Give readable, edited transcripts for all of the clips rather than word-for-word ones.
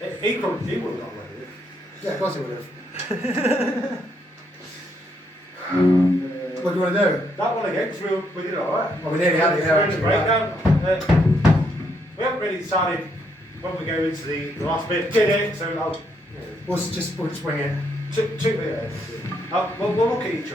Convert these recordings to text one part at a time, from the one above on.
He would have got away with it. Yeah, of course it would have. What do you want to do? That one again, because we did alright. Well, we nearly had it, yeah, We're in the actually, breakdown. We haven't really decided when we go into the last bit. Did it, so I'll We'll just wing it. we'll look at each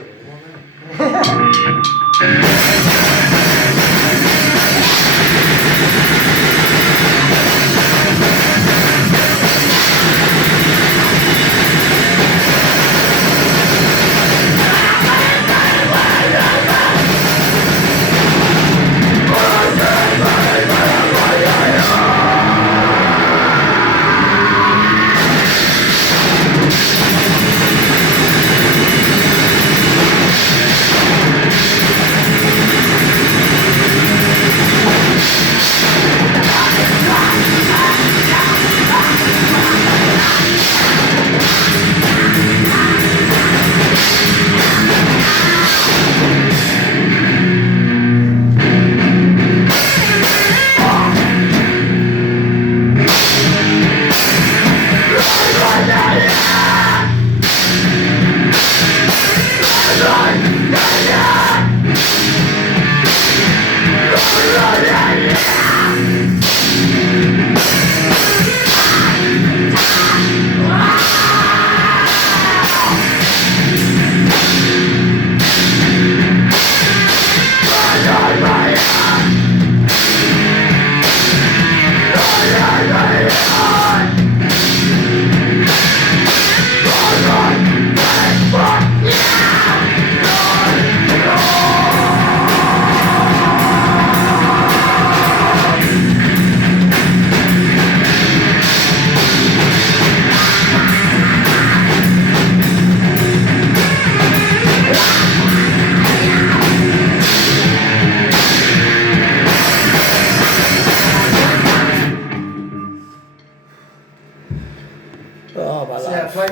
Oh, my So, life. yeah, play